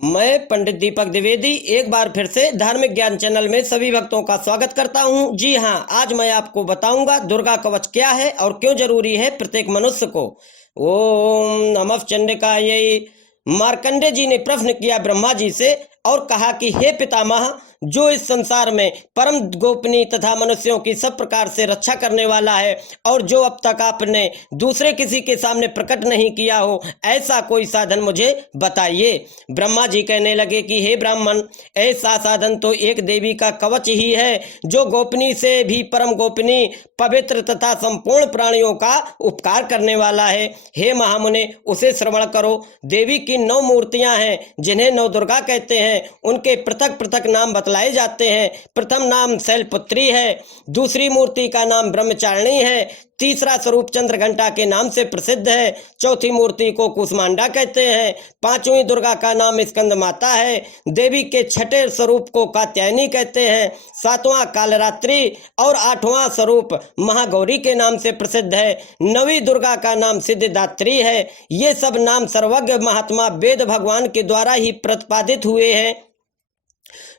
मैं पंडित दीपक द्विवेदी एक बार फिर से धार्मिक ज्ञान चैनल में सभी भक्तों का स्वागत करता हूं। जी हां, आज मैं आपको बताऊंगा दुर्गा कवच क्या है और क्यों जरूरी है प्रत्येक मनुष्य को। ओम नमः चंडिकायै। मार्कंडे जी ने प्रश्न किया ब्रह्मा जी से और कहा कि हे पितामह, जो इस संसार में परम गोपनीय तथा मनुष्यों की सब प्रकार से रक्षा करने वाला है और जो अब तक आपने दूसरे किसी के सामने प्रकट नहीं किया हो, ऐसा कोई साधन मुझे बताइए। ब्रह्मा जी कहने लगे कि हे ब्राह्मण, ऐसा साधन तो एक देवी का कवच ही है जो गोपनीय से भी परम गोपनीय, पवित्र तथा संपूर्ण प्राणियों का उपकार करने वाला है। हे महामुने, उसे श्रवण करो। देवी की 9 मूर्तियां हैं जिन्हें 9 दुर्गा कहते हैं। उनके पृथक पृथक नाम बतलाए जाते हैं। प्रथम नाम शैलपुत्री है, दूसरी मूर्ति का नाम ब्रह्मचारिणी है, तीसरा स्वरूप चंद्रघंटा के नाम से प्रसिद्ध है, चौथी मूर्ति को कुष्मांडा कहते हैं, पांचवी दुर्गा का नाम स्कंद माता है, देवी के छठे स्वरूप को कात्यायनी कहते हैं, सातवां कालरात्रि और आठवां स्वरूप महागौरी के नाम से प्रसिद्ध है, नवी दुर्गा का नाम सिद्धिदात्री है। ये सब नाम सर्वज्ञ महात्मा वेद भगवान के द्वारा ही प्रतिपादित हुए हैं।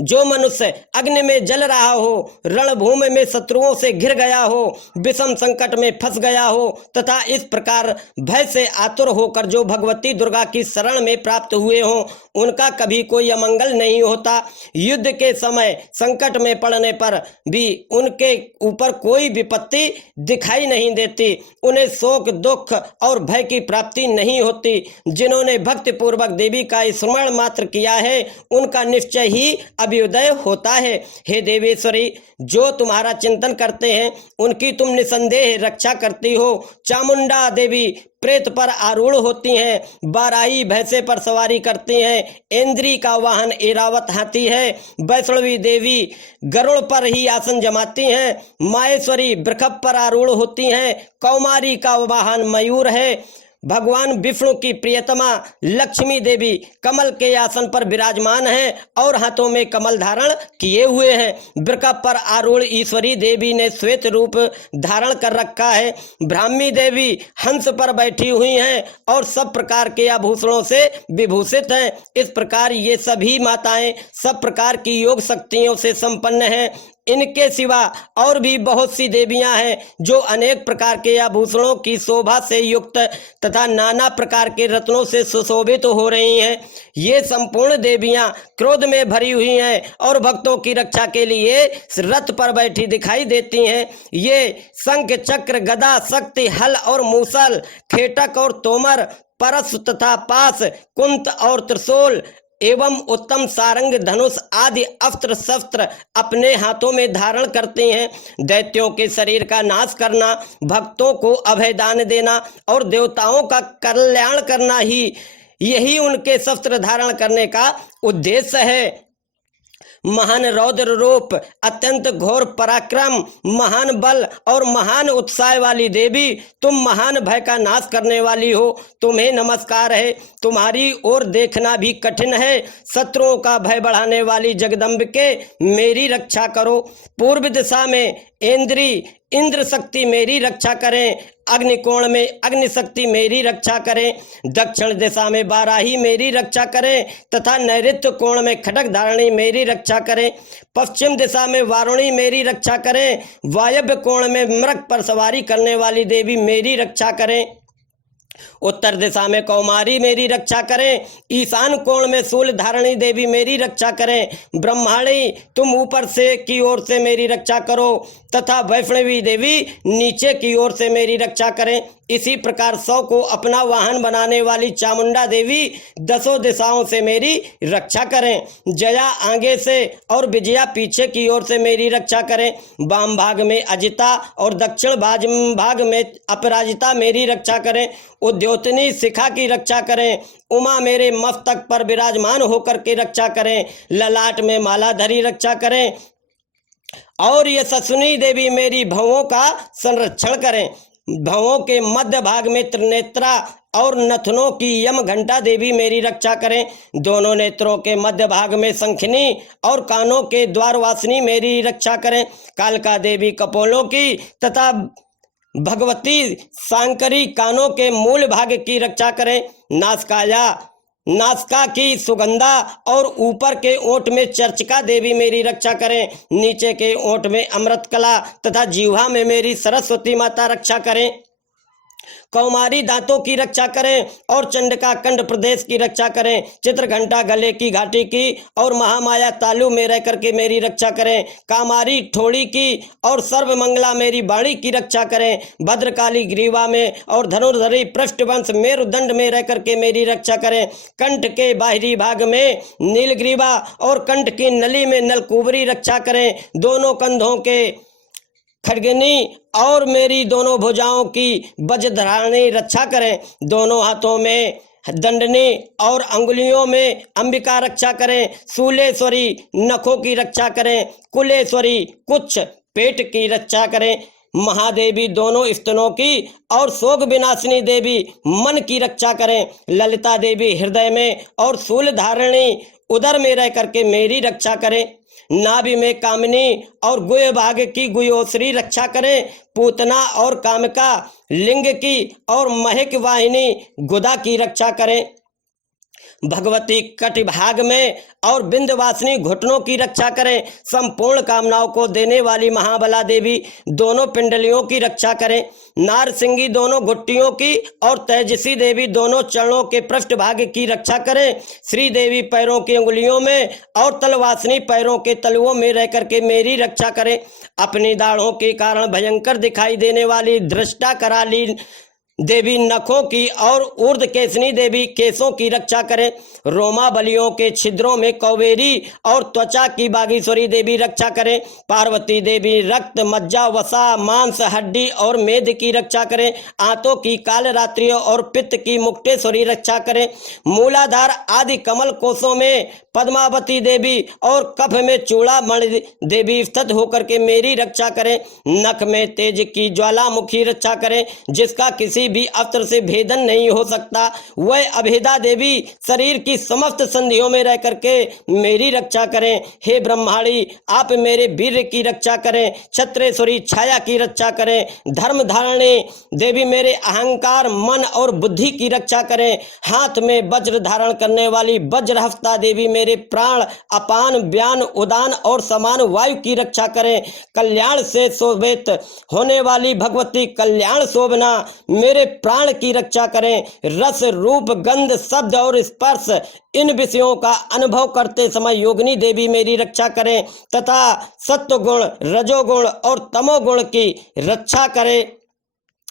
जो मनुष्य अग्नि में जल रहा हो, रणभूमि में शत्रुओं से घिर गया हो, विषम संकट में फंस गया हो तथा इस प्रकार भय से आतुर होकर जो भगवती दुर्गा की शरण में प्राप्त हुए हों, उनका कभी कोई अमंगल नहीं होता। युद्ध के समय संकट में पड़ने पर भी उनके ऊपर कोई विपत्ति दिखाई नहीं देती। उन्हें शोक, दुख और भय की प्राप्ति नहीं होती। जिन्होंने भक्ति पूर्वक देवी का स्मरण मात्र किया है, उनका निश्चय ही अभ्युदय होता है। हे देवेश्वरी, जो तुम्हारा चिंतन करते हैं उनकी तुम निसंदेह रक्षा करती हो। चामुंडा देवी प्रेत पर आरूढ़ होती हैं, बाराई भैंसे पर सवारी करती हैं, इंद्री का वाहन ऐरावत हाथी है, वैष्णवी देवी गरुड़ पर ही आसन जमाती हैं, माहेश्वरी वृषभ पर आरूढ़ होती हैं, कौमारी का वाहन मयूर है, भगवान विष्णु की प्रियतमा लक्ष्मी देवी कमल के आसन पर विराजमान हैं और हाथों में कमल धारण किए हुए हैं। वृषभ पर आरूढ़ ईश्वरी देवी ने श्वेत रूप धारण कर रखा है। ब्राह्मी देवी हंस पर बैठी हुई हैं और सब प्रकार के आभूषणों से विभूषित हैं। इस प्रकार ये सभी माताएं सब प्रकार की योग शक्तियों से संपन्न हैं। इनके सिवा और भी बहुत सी देवियां हैं जो अनेक प्रकार के आभूषणों की शोभा से युक्त तथा नाना प्रकार के रत्नों से सुशोभित हो रही हैं। ये संपूर्ण देवियां क्रोध में भरी हुई हैं और भक्तों की रक्षा के लिए रथ पर बैठी दिखाई देती हैं। ये शंख, चक्र, गदा, शक्ति, हल और मूसल, खेटक और तोमर, परश तथा पास, कुंत और त्रिशूल एवं उत्तम सारंग, धनुष आदि अस्त्र शस्त्र अपने हाथों में धारण करते हैं। दैत्यों के शरीर का नाश करना, भक्तों को अभयदान देना और देवताओं का कल्याण करना ही यही उनके शस्त्र धारण करने का उद्देश्य है। महान रौद्र रूप, अत्यंत घोर पराक्रम, महान बल और महान उत्साह वाली देवी, तुम महान भय का नाश करने वाली हो। तुम्हें नमस्कार है। तुम्हारी ओर देखना भी कठिन है। शत्रुओं का भय बढ़ाने वाली जगदम्बिके, मेरी रक्षा करो। पूर्व दिशा में इंद्र शक्ति मेरी रक्षा करें, अग्निकोण में अग्नि शक्ति मेरी रक्षा करें, दक्षिण दिशा में बाराही मेरी रक्षा करें तथा नैऋत्य कोण में खड्ग धारणी मेरी रक्षा करें, पश्चिम दिशा में वारुणी मेरी रक्षा करें, वायव्य कोण में मृग पर सवारी करने वाली देवी मेरी रक्षा करें, उत्तर दिशा में कौमारी मेरी रक्षा करें, ईशान कोण में शूल धारणी देवी मेरी रक्षा करें, ब्रह्माणी तुम ऊपर से की ओर से मेरी रक्षा करो तथा वैष्णवी देवी नीचे की ओर से मेरी रक्षा करें। इसी प्रकार 100 को अपना वाहन बनाने वाली चामुंडा देवी 10 दिशाओं से मेरी रक्षा करें। जया आगे से और विजया पीछे की ओर से मेरी रक्षा करें। वाम भाग में अजिता और दक्षिण भाग में अपराजिता मेरी रक्षा करें। उद्योतनी शिखा की रक्षा करें। उमा मेरे मस्तक पर विराजमान होकर के रक्षा करें। ललाट में मालाधरी रक्षा करें और यशस्विनी देवी मेरी भवों का संरक्षण करें। भवों के मध्य भाग में त्रिनेत्रा और नथनों की यम घंटा देवी मेरी रक्षा करें। दोनों नेत्रों के मध्य भाग में शंखिनी और कानों के द्वारवासिनी मेरी रक्षा करें। कालका देवी कपोलों की तथा भगवती सांकरी कानों के मूल भाग की रक्षा करें। नासकाया नासिका की सुगंधा और ऊपर के ओंठ में चर्चिका देवी मेरी रक्षा करें। नीचे के ओंठ में अमृत कला तथा जीवा में मेरी सरस्वती माता रक्षा करें। कौमारी दांतों की रक्षा करें और चंडका कंठ प्रदेश की रक्षा करें। चित्रघंटा गले की घाटी की और महामाया तालु में रह करके मेरी रक्षा करें। कामारी ठोड़ी की और सर्वमंगला मेरी बाणी की रक्षा करें। भद्रकाली ग्रीवा में और धनुर्धरी पृष्ठवंश मेरुदंड में रह करके मेरी रक्षा करें। कंठ के बाहरी भाग में नीलग्रीवा और कंठ की नली में नलकुबरी रक्षा करें। दोनों कंधों के खड्गनी और मेरी दोनों भुजाओं की वज्रधारणी रक्षा करें। दोनों हाथों में दंडनी और अंगुलियों में अंबिका रक्षा करें। शूलेश्वरी नखों की रक्षा करें। कुलेश्वरी कुछ पेट की रक्षा करें। महादेवी दोनों स्तनों की और शोक विनाशिनी देवी मन की रक्षा करें। ललिता देवी हृदय में और शूल धारणी उदर में रह करके मेरी रक्षा करें। नाभि में कामिनी और गुह भाग की गुयोश्री रक्षा करें। पूतना और कामिका लिंग की और महक वाहिनी गुदा की रक्षा करें। भगवती कटिभाग में और बिंदवासिनी घुटनों की रक्षा करें। संपूर्ण कामनाओं को देने वाली महाबला देवी दोनों पिंडलियों की रक्षा करें। नारसिंगी दोनों घुट्टियों की और तेजसी देवी दोनों चरणों के पृष्ठभाग की रक्षा करें। श्री देवी पैरों की अंगुलियों में और तलवासिनी पैरों के तलुओं में रह करके मेरी रक्षा करें। अपनी दाढ़ों के कारण भयंकर दिखाई देने वाली दृष्टा कराली देवी नखों की और ऊर्ध्व केसनी देवी केसों की रक्षा करें। रोमा बलियों के छिद्रों में कौवेरी और त्वचा की बागीश्वरी देवी रक्षा करें। पार्वती देवी रक्त मज्जा वसा मांस हड्डी और मेद की रक्षा करें। आंतों की कालरात्रि और पित्त की मुक्तेश्वरी रक्षा करें। मूलाधार आदि कमल कोशों में पद्मावती देवी और कफ में चूड़ामणि देवी स्थित होकर के मेरी रक्षा करें। नख में तेज की ज्वालामुखी रक्षा करें, जिसका किसी भी अस्त्र से भेदन नहीं हो सकता। वह अभेदा देवी शरीर की समस्त संधियों में रह करके मेरी रक्षा करें। हे ब्रह्माणी, आप मेरे वीर्य की रक्षा करें। छत्रेश्वरी छाया की रक्षा करें। धर्म धारणी देवी मेरे अहंकार मन और बुद्धि की रक्षा करें। हाथ में वज्र धारण करने वाली वज्रहस्ता देवी मेरे प्राण अपान व्यान उदान और समान वायु की रक्षा करें। कल्याण से शोभित होने वाली भगवती कल्याण शोभना मेरे प्राण की रक्षा करें। रस रूप गंध शब्द और स्पर्श इन विषयों का अनुभव करते समय योगिनी देवी मेरी रक्षा करें तथा सत्वगुण रजोगुण और तमोगुण की रक्षा करें।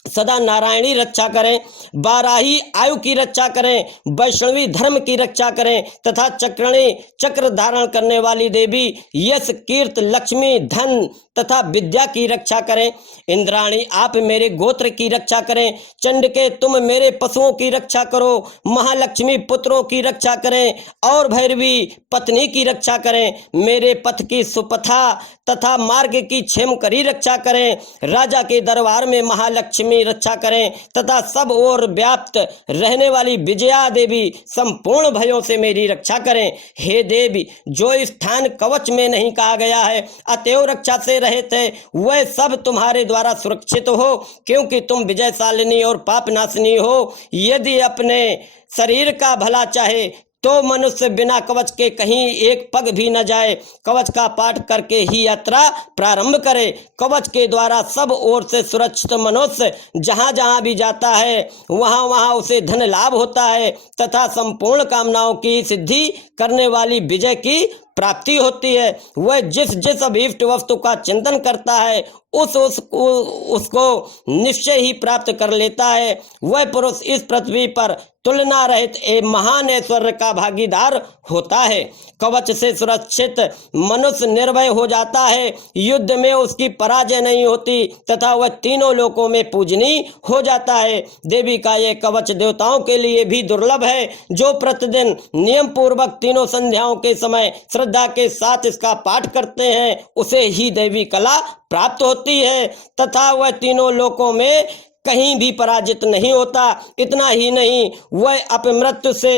सदा नारायणी रक्षा करें। बाराही आयु की रक्षा करें। वैष्णवी धर्म की रक्षा करें तथा चक्रणी चक्र धारण करने वाली देवी यश कीर्त लक्ष्मी धन तथा विद्या की रक्षा करें। इंद्राणी आप मेरे गोत्र की रक्षा करें। चंडके तुम मेरे पशुओं की रक्षा करो। महालक्ष्मी पुत्रों की रक्षा करें और भैरवी पत्नी की रक्षा करें। मेरे पथ की सुपथा तथा मार्ग की क्षेमकरी रक्षा करें। राजा के दरबार में महालक्ष्मी रक्षा करें तथा सब ओर व्याप्त रहने वाली विजया देवी संपूर्ण भयों से मेरी रक्षा करें। हे देवी, जो स्थान कवच में नहीं कहा गया है अतएव रक्षा से रहित है, वह सब तुम्हारे द्वारा सुरक्षित हो, क्योंकि तुम विजयशालिनी और पापनाशिनी हो। यदि अपने शरीर का भला चाहे तो मनुष्य बिना कवच के कहीं एक पग भी न जाए। कवच का पाठ करके ही यात्रा प्रारंभ करे। कवच के द्वारा सब ओर से सुरक्षित मनुष्य जहाँ जहाँ भी जाता है वहाँ वहाँ उसे धन लाभ होता है तथा संपूर्ण कामनाओं की सिद्धि करने वाली विजय की प्राप्ति होती है। वह जिस जिस अभीष्ट वस्तु का चिंतन करता है उसको निश्चय ही प्राप्त कर लेता है। वह पुरुष इस पृथ्वी पर तुलना रहित एक महान ऐश्वर्य का भागीदार होता है। कवच से सुरक्षित मनुष्य निर्भय हो जाता है। युद्ध में उसकी पराजय नहीं होती तथा वह तीनों लोकों में पूजनीय हो जाता है। देवी का यह कवच देवताओं के लिए भी दुर्लभ है। जो प्रतिदिन नियम पूर्वक तीनों संध्याओं के समय श्रद्धा के साथ इसका पाठ करते हैं उसे ही देवी कला प्राप्त होती है तथा वह तीनों लोकों में कहीं भी पराजित नहीं होता। इतना ही नहीं, वह अपमृत्यु से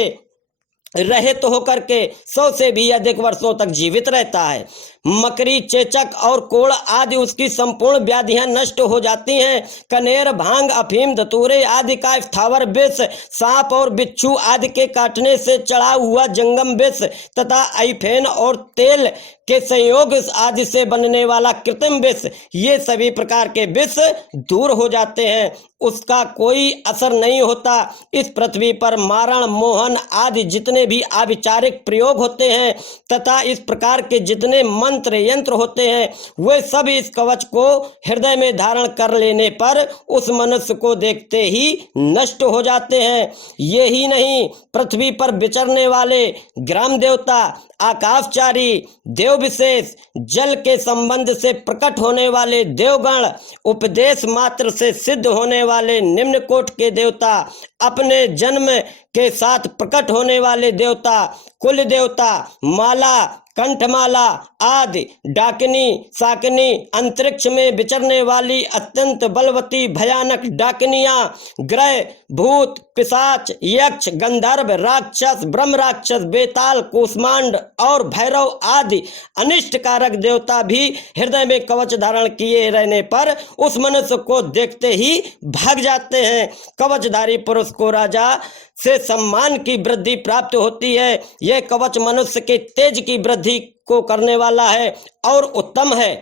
रहित होकर के 100 से भी अधिक वर्षों तक जीवित रहता है। मकड़ी, चेचक और कोड़ आदि उसकी संपूर्ण व्याधियां नष्ट हो जाती हैं। कनेर, भांग, अफीम, धतूरे आदि का स्थावर विष, सांप और बिच्छू आदि के काटने से चढ़ा हुआ जंगम विष तथा आइफेन और तेल के संयोग आदि से बनने वाला कृत्रिम विष, ये सभी प्रकार के विष दूर हो जाते हैं, उसका कोई असर नहीं होता। इस पृथ्वी पर मारण, मोहन आदि जितने भी आविचारिक प्रयोग होते हैं तथा इस प्रकार के जितने मंत्र यंत्र होते हैं, वे सब इस कवच को हृदय में धारण कर लेने पर उस मनुष्य को देखते ही नष्ट हो जाते हैं। ये ही नहीं, पृथ्वी पर विचरने वाले ग्राम देवता, आकाशचारी, देव विशेष, जल के संबंध से प्रकट होने वाले देवगण, उपदेश मात्र से सिद्ध होने वाले निम्न कोट के देवता, अपने जन्म के साथ प्रकट होने वाले देवता, कुल देवता, माला, कंठमाला आदि, डाकिनी, शाकिनी, अंतरिक्ष में विचरने वाली अत्यंत बलवती भयानक डाकिनियां, ग्रह, भूत, पिशाच, यक्ष, गंधर्व, राक्षस, ब्रह्म राक्षस, बेताल, कूष्मांड और भैरव आदि अनिष्ट कारक देवता भी हृदय में कवच धारण किए रहने पर उस मनुष्य को देखते ही भाग जाते हैं। कवचधारी पुरुष को राजा से सम्मान की वृद्धि प्राप्त होती है। यह कवच मनुष्य के तेज की वृद्धि को करने वाला है और उत्तम है।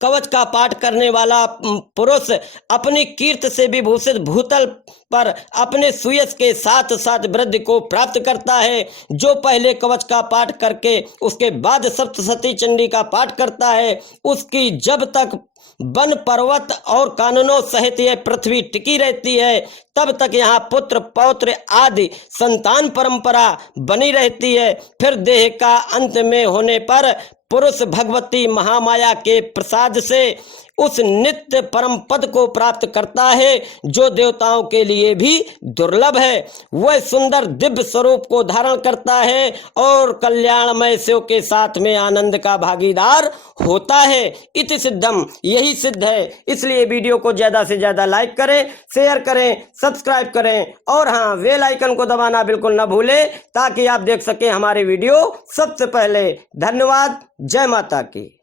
कवच का पाठ करने वाला पुरुष अपनी कीर्ति से विभूषित भूतल पर अपने सुयश के साथ साथ वृद्धि को प्राप्त करता है। जो पहले कवच का पाठ करके उसके बाद सप्तशती चंडी का पाठ करता है, उसकी जब तक वन, पर्वत और कानूनों सहित यह पृथ्वी टिकी रहती है, तब तक यहाँ पुत्र, पौत्र आदि संतान परंपरा बनी रहती है। फिर देह का अंत में होने पर पुरुष भगवती महामाया के प्रसाद से उस नित्य परम पद को प्राप्त करता है जो देवताओं के लिए भी दुर्लभ है। वह सुंदर दिव्य स्वरूप को धारण करता है और कल्याणमय शिव के साथ में आनंद का भागीदार होता है। इति सिद्धम, यही सिद्ध है। इसलिए वीडियो को ज्यादा से ज्यादा लाइक करें, शेयर करें, सब्सक्राइब करें और हाँ, बेल आइकन को दबाना बिल्कुल न भूलें ताकि आप देख सकें हमारे वीडियो सबसे पहले। धन्यवाद। जय माता की।